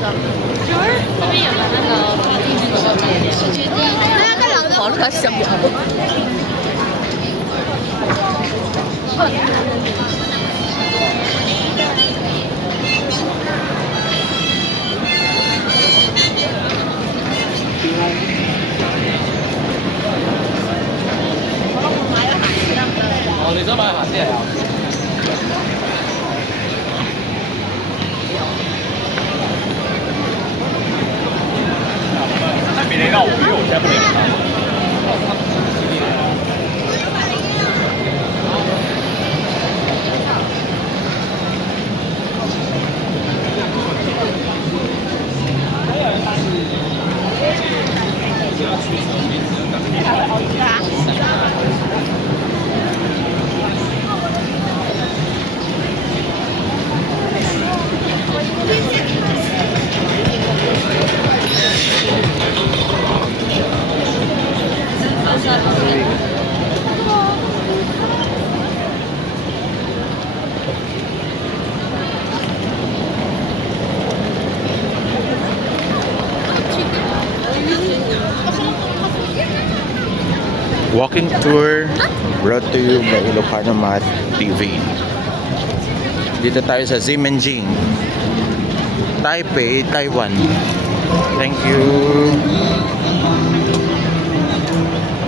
Sure，这边有个那个花地那个世界第一，那个两个网络还是什么？哦，你想買鹹啲啊？太没雷到我，因为我现在不能看。Walking tour brought to you by Ilocano Math TV. Dito tayo sa Ximenjing, Taipei, Taiwan. Thank you.